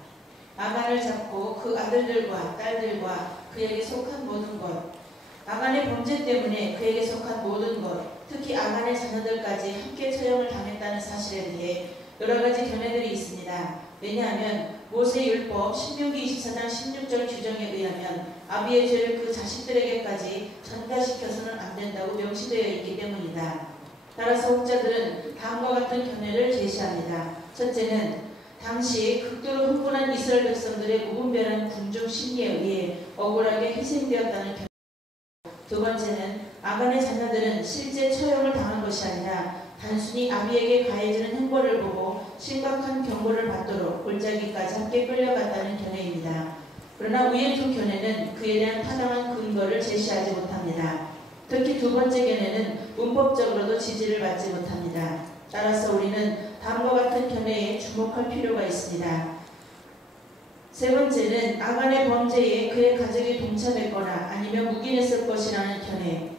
아간을 잡고 그 아들들과 딸들과 그에게 속한 모든 것, 아간의 범죄 때문에 그에게 속한 모든 것, 특히 아간의 자녀들까지 함께 처형을 당했다는 사실에 대해 여러 가지 견해들이 있습니다. 왜냐하면 모세율법 신명기 24장 16절 규정에 의하면 아비의 죄를 그 자식들에게까지 전가시켜서는 안 된다고 명시되어 있기 때문이다. 따라서 학자들은 다음과 같은 견해를 제시합니다. 첫째는 당시 극도로 흥분한 이스라엘 백성들의 무분별한 군중 심리에 의해 억울하게 희생되었다는 견해. 두 번째는 아간의 자녀들은 실제 처형을 당한 것이 아니라 단순히 아비에게 가해지는 행보를 보고 심각한 경고를 받도록 골짜기까지 함께 끌려갔다는 견해입니다. 그러나 위의 두 견해는 그에 대한 타당한 근거를 제시하지 못합니다. 특히 두 번째 견해는 문법적으로도 지지를 받지 못합니다. 따라서 우리는 다음과 같은 견해에 주목할 필요가 있습니다. 세 번째는 아간의 범죄에 그의 가족이 동참했거나 아니면 묵인했을 것이라는 견해.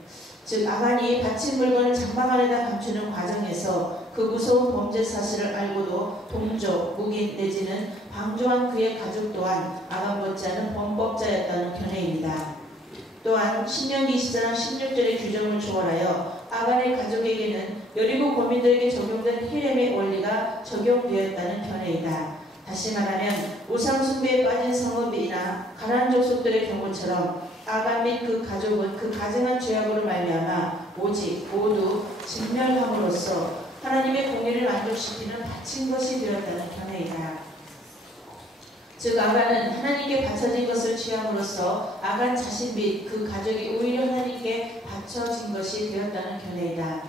즉 아간이 바친 물건을 장막 안에다 감추는 과정에서 그 무서운 범죄 사실을 알고도 동조, 묵인 내지는 방조한 그의 가족 또한 아간 못지않은 범법자였다는 견해입니다. 또한 신명기 24장 16절의 규정을 초월하여 아간의 가족에게는 여리고 거민들에게 적용된 헤렘의 원리가 적용되었다는 견해이다. 다시 말하면 우상 숭배에 빠진 성읍이나 가나안 족속들의 경우처럼 아간 및 그 가족은 그 가증한 죄악으로 말미암아 오직 모두 진멸함으로써 하나님의 공의를 만족시키는 바친 것이 되었다는 견해이다. 즉 아간은 하나님께 바쳐진 것을 취함으로써 아간 자신 및 그 가족이 오히려 하나님께 바쳐진 것이 되었다는 견해이다.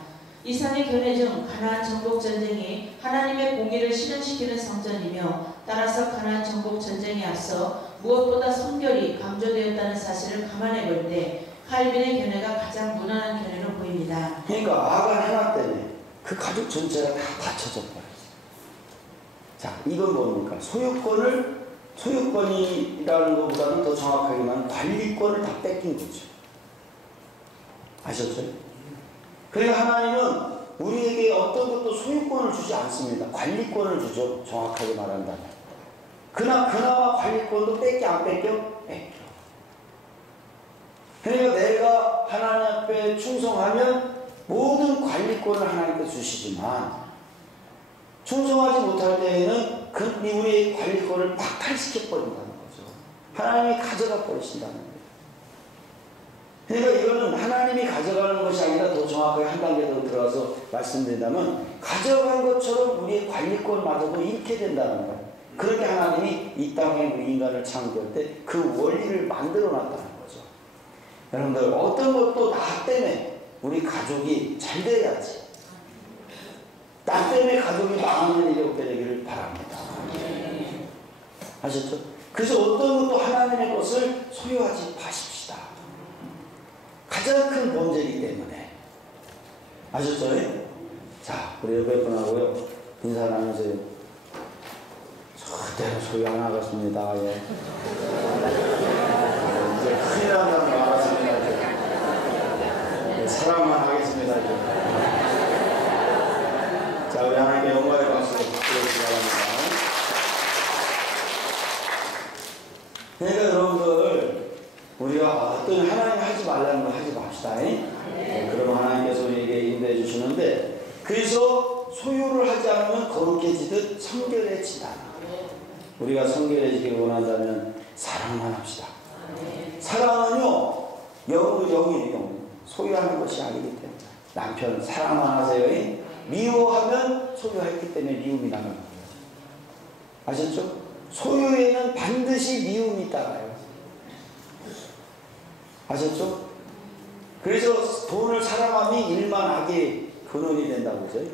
이상의 견해 중 가나안 정복 전쟁이 하나님의 공의를 실현시키는 성전이며 따라서 가나안 정복 전쟁에 앞서 무엇보다 성결이 강조되었다는 사실을 감안해 볼 때 칼빈의 견해가 가장 무난한 견해로 보입니다. 그러니까 아간 하나 때문에 그 가족 전체가 다 바쳐져 버렸어요. 자, 이건 뭡니까? 소유권이라는 것보다는 더 정확하게만 관리권을 다 뺏긴 거죠. 아셨죠? 그러니까 하나님은 우리에게 어떤 것도 소유권을 주지 않습니다. 관리권을 주죠. 정확하게 말한다면. 그나마 관리권도 뺏겨 안 뺏겨? 뺏겨. 그러니까 내가 하나님 앞에 충성하면 모든 관리권을 하나님께 주시지만 충성하지 못할 때에는 우리의 관리권을 박탈시켜 버린다는 거죠. 하나님이 가져가 버리신다는 거예요. 그러니까 이거는 하나님이 가져가는 것이 아니라 더 정확하게 한 단계 더 들어가서 말씀드린다면 가져간 것처럼 우리의 관리권마저도 잃게 된다는 거예요. 그렇게 하나님이 이 땅에 우리 인간을 창조할 때 그 원리를 만들어 놨다는 거죠. 여러분들 어떤 것도 나 때문에 우리 가족이 잘 돼야지. 나 때문에 가족이 망하는 일이 없게 되기를 바랍니다. 아셨죠? 그래서 어떤 것도 하나님의 것을 소유하지 마십시다. 가장 큰 범죄이기 때문에. 아셨죠? 자, 우리 옆에 분하고요 인사 나누세요. 절대로 소유 안 하겠습니다. 예. 이제 큰일 난다는 거 알았습니다. 이제. 사랑만 하겠습니다. 이제. 자, 우리 하나님께 영광의 박수 드리시기 바랍니다. 그러니까 여러분들 우리가 어떤 하나님 하지 말라는 걸 하지 맙시다. 그러면 하나님께서 우리에게 인도해 주시는데 그래서 소유를 하지 않으면 거룩해지듯 성결해지다. 우리가 성결해지기를 원한다면 사랑만 합시다. 사랑은요 영이에요. 소유하는 것이 아니기 때문에. 남편 사랑만 하세요. 미워하면 소유했기 때문에 미움이 나는 거예요. 아셨죠? 소유에는 반드시 미움이 따라요. 아셨죠? 그래서 돈을 사랑함이 일만 악의 근원이 된다고 그러죠.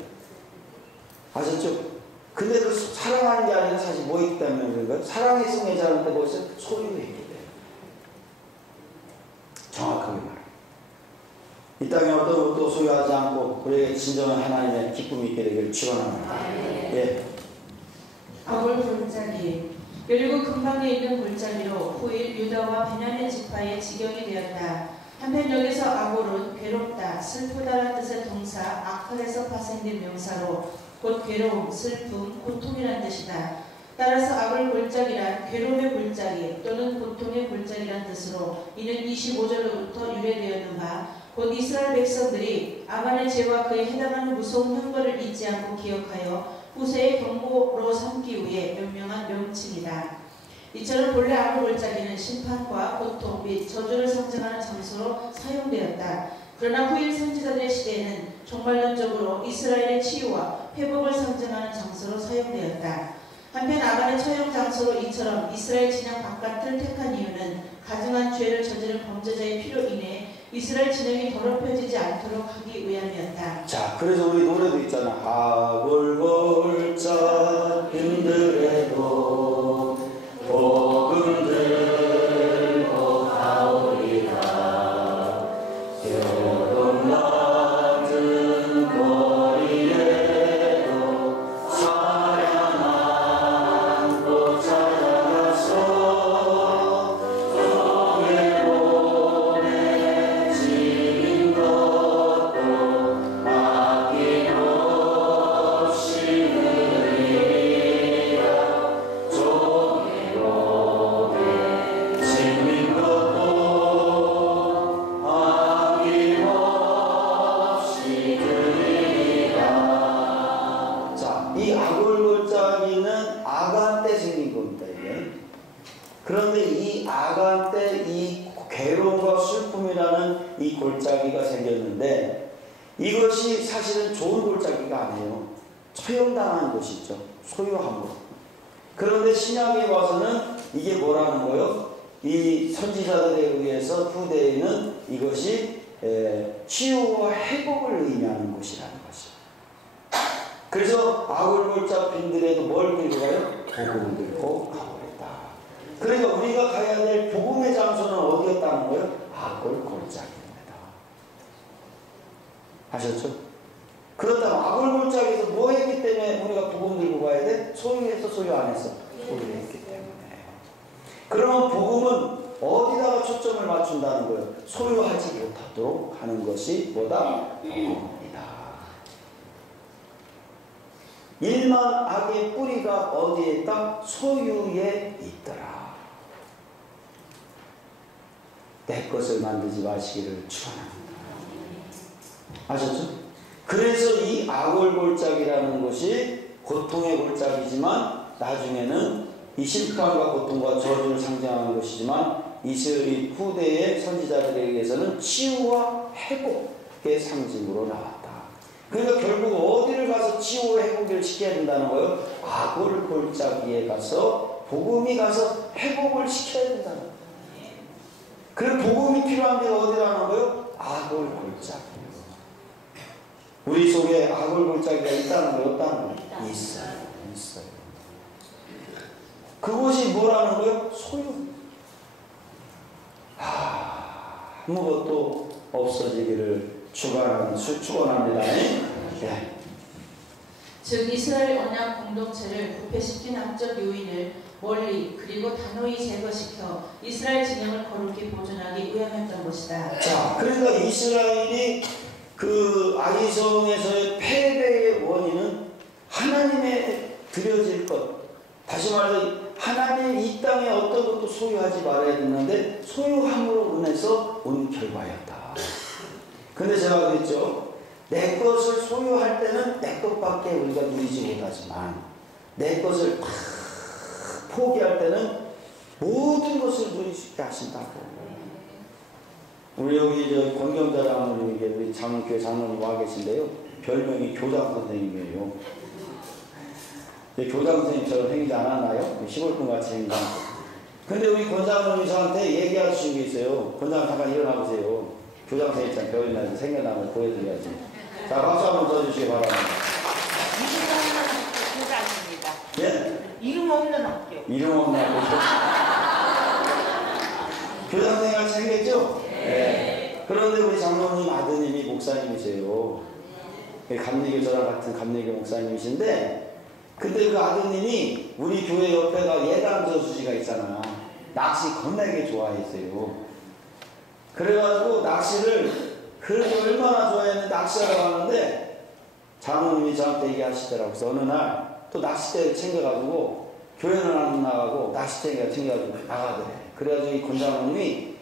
아셨죠? 근데 그 사랑하는 게 아니라 사실 뭐 있기 때문에 그런 거예요? 사랑의 승리자는데 벌써 소유했기 때문에. 정확하게 말해요. 이 땅에 어떤 것도 소유하지 않고 우리에게 진정한 하나님의 기쁨이 있게 되기를 축원합니다. 예. 아골 골짜기. 그리고 근방에 있는 골짜기로 후일 유다와 베냐민 지파의 지경이 되었다. 한편 여기서 아골은 괴롭다, 슬프다라는 뜻의 동사 아칼에서 파생된 명사로 곧 괴로움, 슬픔, 고통이란 뜻이다. 따라서 아골 골짜기란 괴로움의 골짜기 또는 고통의 골짜기란 뜻으로 이는 25절로부터 유래되었는가 곧 이스라엘 백성들이 아간의 죄와 그에 해당하는 무서운 형벌을 잊지 않고 기억하여 후세의 경고로 삼기 위해 명명한 명칭이다. 이처럼 본래 아골 골짜기는 심판과 고통 및 저주를 상징하는 장소로 사용되었다. 그러나 후일 선지자들의 시대에는 종말론적으로 이스라엘의 치유와 회복을 상징하는 장소로 사용되었다. 한편 아간의 처형 장소로 이처럼 이스라엘 진영 바깥을 택한 이유는 가증한 죄를 저지른 범죄자의 피로 인해 이스라엘 진영이 더럽혀지지 않도록 하기 위함이었다. 자, 그래서 우리 노래도 있잖아. 아골 골짜 힘들어도 복음 들고 가오리라. 여름 낮은 거리에도 사랑 안고 찾아가서 성의 몸에 지닌 것도 아낌없이 누리리라. 종의 몸에 지닌 것도 아낌없이 누리리라. 자, 이 아골골짜기는 아간 때 생긴 겁니다. 이게. 그런데 이 아간 때 이 괴로움과 슬픔이라는 이 골짜기가 생겼는데 이것이 사실은 좋은 골짜기가 아니에요. 처형당한 것이죠. 소유한 것. 그런데 신약에 와서는 이게 뭐라는 거예요? 이 선지자들에 의해서 후대에는 이것이 치유와 회복을 의미하는 것이라는 것이죠. 그래서 아골골짜 빈들에도 뭘 들고 가요? 복음을 들고 가버렸다. 그러니까 우리가 가야 될 복음의 장소는 어디였다는 거예요? 아골골짜기입니다. 아셨죠? 그렇다면 아골골짜기에서 뭐 했기 때문에 우리가 복음 들고 가야 돼? 소유했어, 소유 안 했어? 소유했기 때문에. 그러면 복음은 어디다가 초점을 맞춘다는 거예요? 소유하지 못하도록 하는 것이 뭐다? 복음이다. 일만 악의 뿌리가 어디에 있다? 소유에 있더라. 내 것을 만들지 마시기를 축원합니다. 아셨죠? 그래서 이 아골골짜기라는 것이 고통의 골짜기지만 나중에는 이 심판과 고통과 저주를 상징하는 것이지만 이스라엘 후대의 선지자들에게서는 치유와 회복의 상징으로 나왔다. 그러니까 결국 어디를 가서 치유와 회복을 시켜야 된다는 거예요? 아골 골짜기에 가서 복음이 가서 회복을 시켜야 된다는 거예요. 그럼 복음이 필요한 데가 어디라는 거예요? 아골 골짜기. 우리 속에 아골 골짜기가 있다는 거예요? 없다는 거예요? 있어요. 그곳이 뭐라는 거예요? 소유. 아무것도 없어지기를 축원합니다. 네. 즉 이스라엘 언약 공동체를 부패시킨 악적 요인을 멀리 그리고 단호히 제거시켜 이스라엘 진영을 거룩히 보존하기 위함했던 것이다. 자, 그러니까 이스라엘이 그 아기성에서의 패배의 원인은 하나님의 드려질 것, 다시 말해서 하나님 이 땅에 어떤 것도 소유하지 말아야 되는데 소유함으로 인해서 온 결과였다. 근데 제가 그랬죠. 내 것을 소유할 때는 내 것밖에 우리가 누리지 못하지만 내 것을 다 포기할 때는 모든 것을 누릴 수 있게 하신다고. 우리 여기 저 권경자 장로님에게 우리 장로교회 장로님 와 계신데요. 별명이 교장 선생님이에요. 교장 선생님처럼 행위지 않았나요? 시골분 같이 행위지 않고. 근데 우리 권장로님 저한테 얘기할 수 있는 게 있어요. 권장 잠깐 일어나 보세요. 교장 선생님처럼 배우려면 생겨나면 보여드려야지. 자, 박수 한번 써주시기 바랍니다. 이름 없는 학교. 예? 이름 없는 학교. 이름 없는 학교. 교장 선생님 같이 생겼죠? 네. 그런데 우리 장로님 아드님이 목사님이세요. 감리교 저랑 같은 감리교 목사님이신데, 근데 그 아드님이 우리 교회 옆에가 예당 저수지가 있잖아. 낚시 겁나게 좋아했어요. 그래가지고 낚시를 그래도 얼마나 좋아했는데 낚시하러 가는데 장로님이 저한테 얘기하시더라고요. 그래서 어느 날 또 낚싯대를 챙겨가지고 교회는 안 나가고 낚싯대가 챙겨가지고 나가더래. 그래가지고 이 권장로님이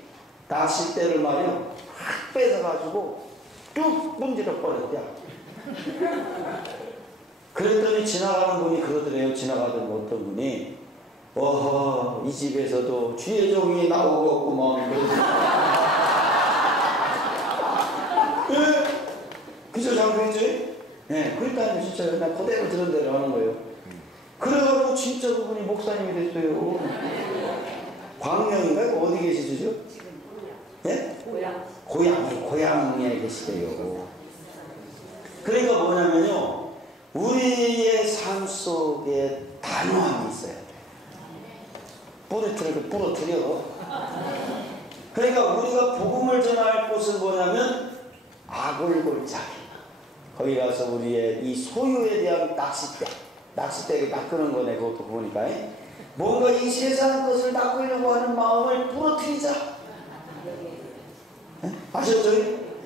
낚싯대를 말이요 확 뺏어가지고 뚝 문지러 버렸대요. 그랬더니 지나가는 분이 그러더래요. 지나가던 어떤 분이 어허 이 집에서도 주의 종이 나오겠구먼. 예? 그죠 장로님이지? 네, 그랬다니 진짜 나 그대로 들은 대로 하는 거예요. 그래가지고 진짜 그분이 목사님이 됐어요. 광명인가요? 어디 계시죠? 예? 고향에 계시대요. 그러니까 뭐냐면요, 우리의 삶 속에 단호함이 있어야 돼. 부러뜨려. 그러니까 우리가 복음을 전할 곳은 뭐냐면 아골골짜기. 거기 가서 우리의 이 소유에 대한 낚싯대를 낚는 거네. 그것도 보니까 뭔가 이 세상 것을 낚으려고 하는 마음을 부러뜨리자. 아셨죠?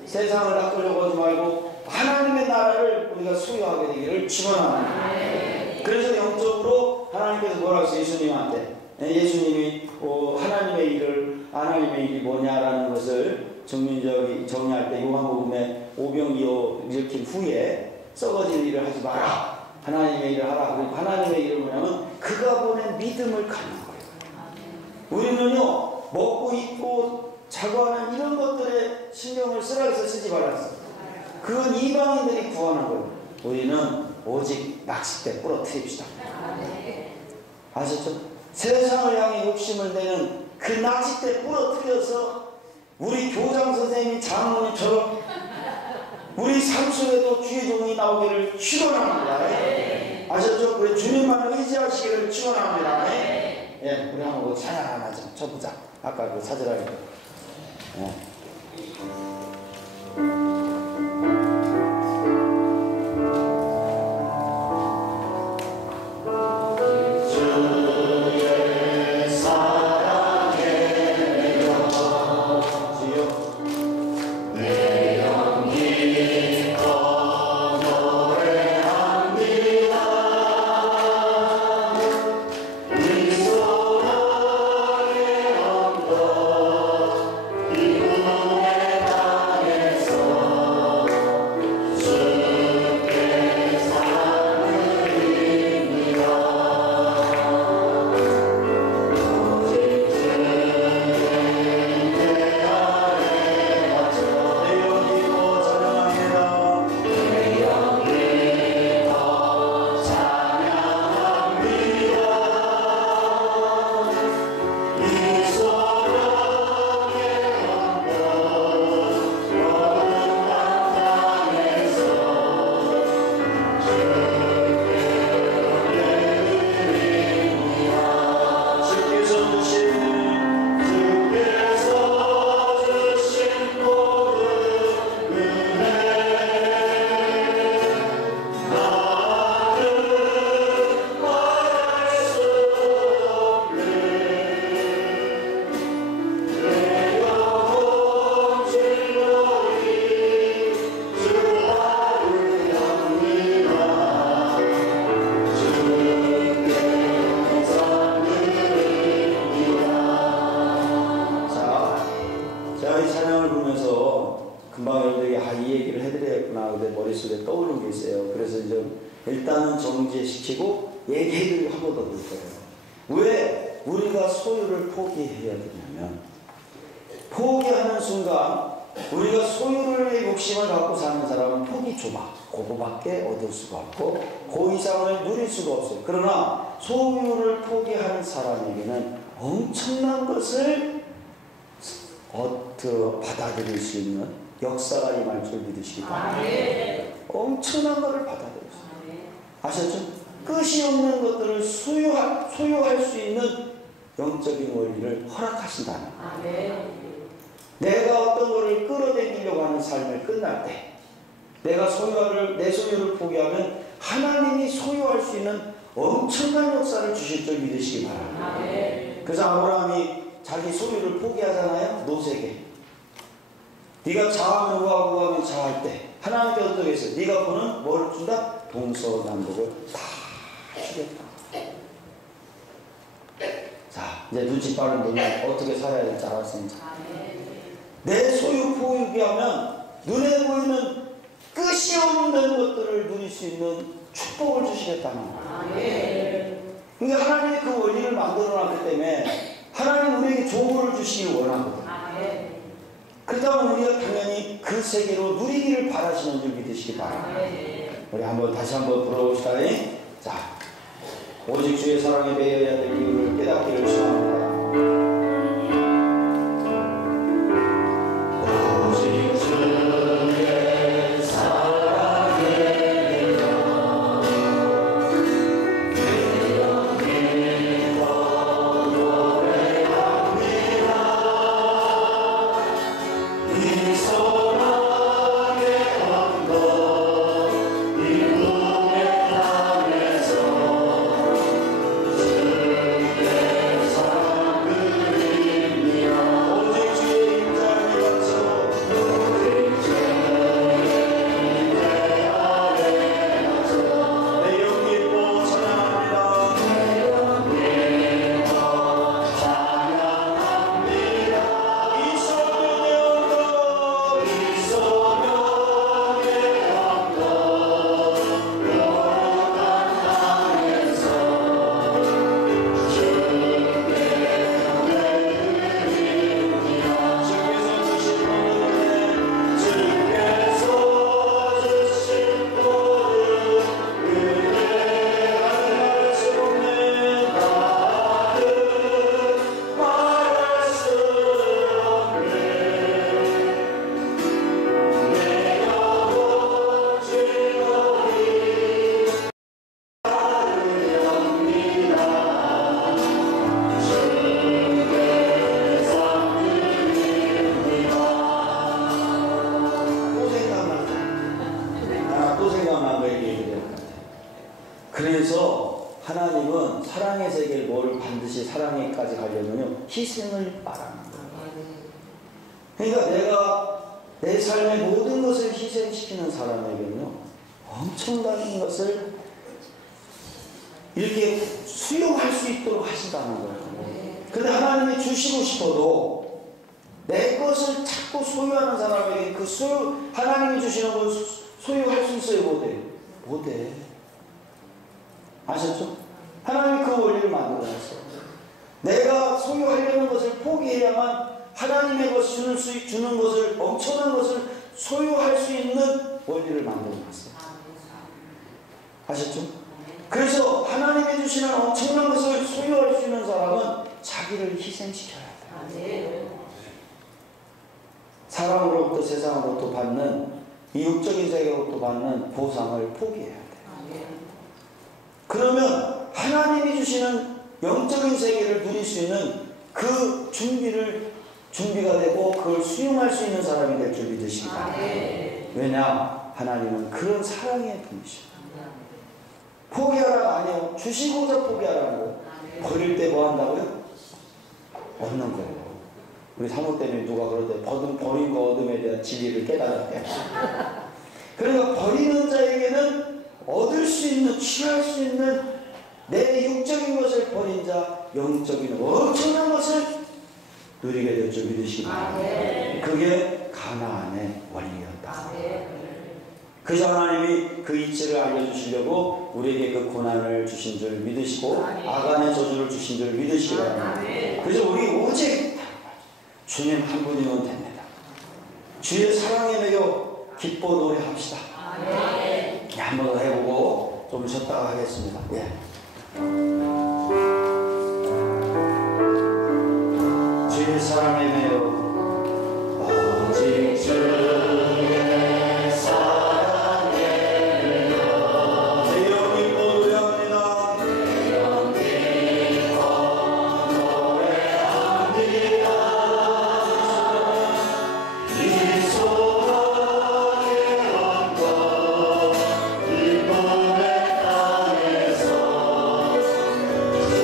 세상을 낚으려고 하지 말고 하나님의 나라를 우리가 소유하게 되기를 축원합니다. 그래서 영적으로 하나님께서 뭐라고 했어요? 예수님한테. 예수님이 하나님의 일이 뭐냐라는 것을 정리할 때 요한복음에 오병이어 일으킨 후에 썩어질 일을 하지 마라. 하나님의 일을 하라. 그리고 하나님의 일은 뭐냐면 그가 보낸 믿음을 갖는 거예요. 우리는요, 먹고 입고 자고 하는 이런 것들에 신경을 쓰라해서 쓰지 말았어요. 그건 이방인들이 구하는 거예요. 우리는 오직 낚싯대 부러뜨립시다. 아셨죠? 세상을 향해 욕심을 내는 그 낚싯대 부러뜨려서 우리 교장 선생님이 장로님처럼 우리 삶 속에도 주의 종이 나오기를 축원합니다. 아셨죠? 그래 주님만을 의지하시기를 축원합니다. 예, 우리 한번 찬양 하나 좀 쳐보자. 아까 그 사절하니까. 예. 이분의 금방 여러분들에게 이 얘기를 해드려야겠구나. 근데 머릿속에 떠오르는 게 있어요. 그래서 이제 일단은 정지시키고 얘기를 한 번 더 볼 거예요. 왜 우리가 소유를 포기해야 되냐면, 포기하는 순간 우리가 소유를 욕심을 갖고 사는 사람은 폭이 좁아. 그거밖에 얻을 수가 없고 그 이상을 누릴 수가 없어요. 그러나 소유를 포기하는 사람에게는 엄청난 것을 받아들일 수 있는 역사가 임할 줄 믿으시기 바랍니다. 엄청난 것을 받아들일 수 있어요. 아셨죠? 끝이 없는 것들을 소유할 수 있는 영적인 원리를 허락하신다는 거예요. 내가 어떤 것을 끌어당기려고 하는 삶을 끝날 때 내가 내 소유를 포기하면 하나님이 소유할 수 있는 엄청난 역사를 주실 줄 믿으시기 바랍니다. 그래서 아브라함이 자기 소유를 포기하잖아요. 노세게. 네가 자하면 우하고 우하면 자할 때 하나님께 어떻게 했어요? 네가 보는 뭘 준다? 동서남북을 다 주겠다. 자, 이제 눈치 빠른 분은 어떻게 살아야 될지 알았습니다. 내 소유 포기하면 눈에 보이는 끝이 없는 것들을 누릴 수 있는 축복을 주시겠다는 거예요. 그러니까 하나님이 그 원리를 만들어놨기 때문에 하나님 우리에게 조언을 주시길 원하거든요. 그렇다면 우리가 당연히 그 세계로 누리기를 바라시는 줄 믿으시기 바랍니다. 우리 다시 한번 불러봅시다. 자, 오직 주의 사랑에 매여야 될 이유를 깨닫기를 소원합니다. 그래서 하나님은 사랑의 세계를 뭘 반드시 사랑에까지 가려면요 희생을 말하는 거예요. 그러니까 내가 내 삶의 모든 것을 희생시키는 사람에게는요 엄청난 것을 이렇게 수용할 수 있도록 하신다는 거예요. 근데 하나님이 주시고 싶어도 내 것을 자꾸 소유하는 사람에게 그 하나님이 주시는 걸 소유할 수 있어요? 못해. 아셨죠? 하나님이 그 원리를 만들어놨어요. 내가 소유하려는 것을 포기해야만 하나님의 것을 주는 것을, 엄청난 것을 소유할 수 있는 원리를 만들어놨어요. 아셨죠? 그래서 하나님이 주시는 엄청난 것을 소유할 수 있는 사람은 자기를 희생시켜야 돼요. 사람으로부터 세상으로부터 받는 이 육적인 세계로부터 받는 보상을 포기해야 돼요. 그러면 하나님이 주시는 영적인 세계를 누릴 수 있는 그 준비가 되고 그걸 수용할 수 있는 사람이 될 줄 믿으시기 바랍니다. 왜냐? 하나님은 그런 사랑의 분이시죠. 포기하라가 아니에요. 주시고자 포기하라는 거예요. 버릴 때 뭐 한다고요? 얻는 거예요. 우리 사모 때문에 누가 그럴 때 버린 거 얻음에 대한 진리를 깨달았대요. 그러니까 버리는 자에게는 얻을 수 있는, 취할 수 있는 내 육적인 것을 버린 자, 영적인 엄청난 것을 누리게 될 줄 믿으시기 바랍니다. 그게 가나안의 원인이었다. 그저 하나님이 그 이치를 알려주시려고 우리에게 그 고난을 주신 줄 믿으시고 아간의 저주를 주신 줄 믿으시기 바랍니다. 그래서 우리 오직 주님 한 분이면 됩니다. 주의 사랑에 매여 기뻐 노래합시다. 한 번 더 해보고 좀 쉬었다가 하겠습니다. 예. 주의 사랑에 매여 오직 주의 사랑에 매여 내영 기뻐 노래합니다. 내영 기뻐 노래합니다. 이 소망의 언덕 기쁨의 땅에서 주의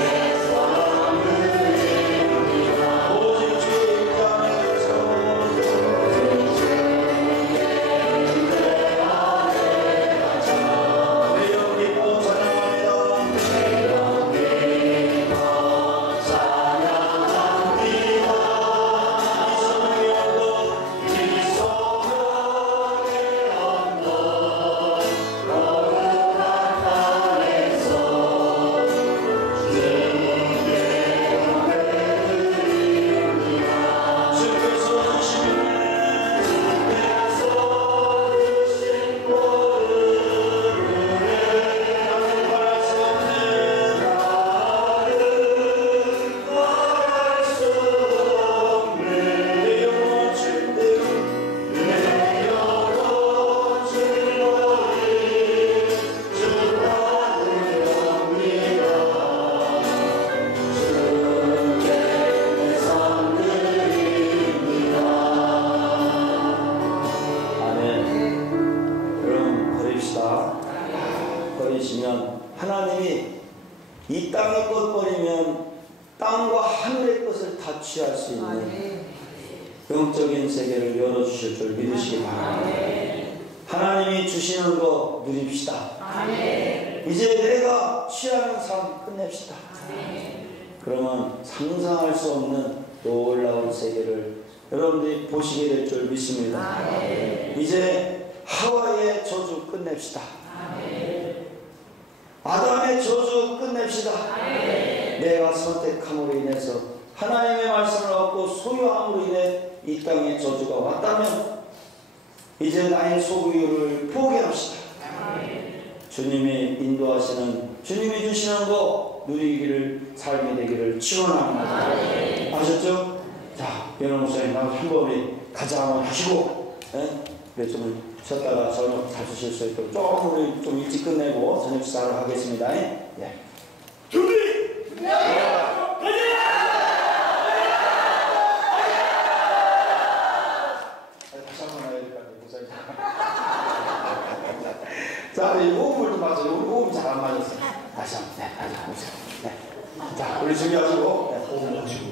사랑을 버리시면 하나님이 이 땅의 것 버리면 땅과 하늘의 것을 다 취할 수 있는 영적인 세계를 열어주실 줄 믿으시기 바랍니다. 하나님이 주시는 거 누립시다. 이제 내가 취하는 삶 끝냅시다. 그러면 상상할 수 없는 놀라운 세계를 여러분들이 보시게 될 줄 믿습니다. 이제 하와의 저주 끝냅시다. 아담의 저주 끝냅시다. 내가 선택함으로 인해서 하나님의 말씀을 얻고 소유함으로 인해 이 땅에 저주가 왔다면 이제 나의 소유를 포기합시다. 주님이 인도하시는, 주님이 주시는 거 누리기를, 삶이 되기를 축원합니다. 아셨죠? 자, 변호 목사님 한 번 우리 가자 한번 하시고, 그래 좀 쉬었다가 저녁 잘 드실 수 있도록 조금 우리 좀 일찍 끝내고 저녁 식사를 하겠습니다. 예. 준비! 다시 한번 해야 될 것 같아요, 목사님. 자, 우리 호흡을 좀 맞춰요. 우리 호흡이 잘 안 맞았어요. 다시 한번, 다시 한번. 자, 우리 준비하시고, 호흡 마시고.